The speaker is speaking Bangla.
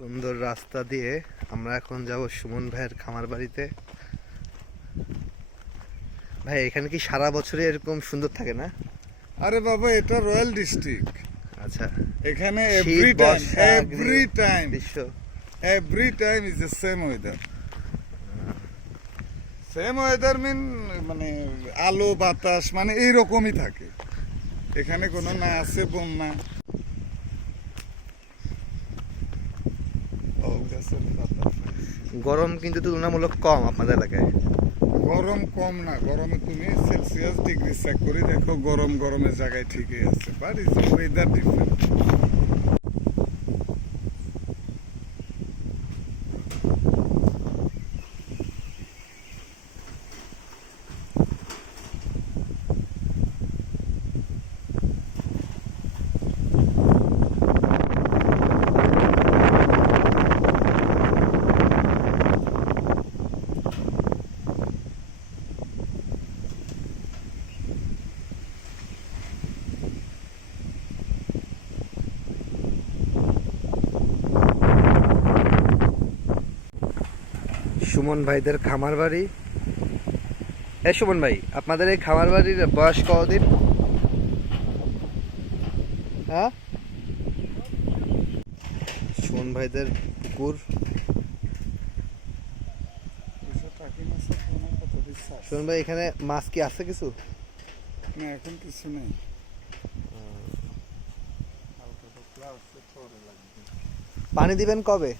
সুন্দর রাস্তা দিয়ে আমরা এখন যাব সুমন ভাইয়ের খামার বাড়িতে। ভাই এখানে কি সারা বছরই এরকম সুন্দর থাকে না? আরে বাবা, এটা রয়্যাল ডিস্ট্রিক্ট। আচ্ছা, এখানে শীত, বর্ষা, এভরি টাইম গ্রীষ্ম is the same weather. Same weather মানে আলো বাতাস মানে এইরকমই থাকে। এখানে কোনো না আছে বন্যা। গরম কিন্তু তুলনামূলক কম আপনাদের এলাকায়। গরম কম না, গরমে তুমি সেলসিয়াস ডিগ্রি চেক করে দেখো, গরমের জায়গায় ঠিকই আছে, but is weather different. Suman ভাইদের খামার বাড়ি। সুমন ভাই, আপনাদের এই খামার বাড়ির বয়স কতদিন? হ্যাঁ, সুমন ভাইদের পুকুর। সুমন ভাই, এখানে মাছ কি আছে কিছু? না, এখন কিছু নেই। পানি দিবেন কবে?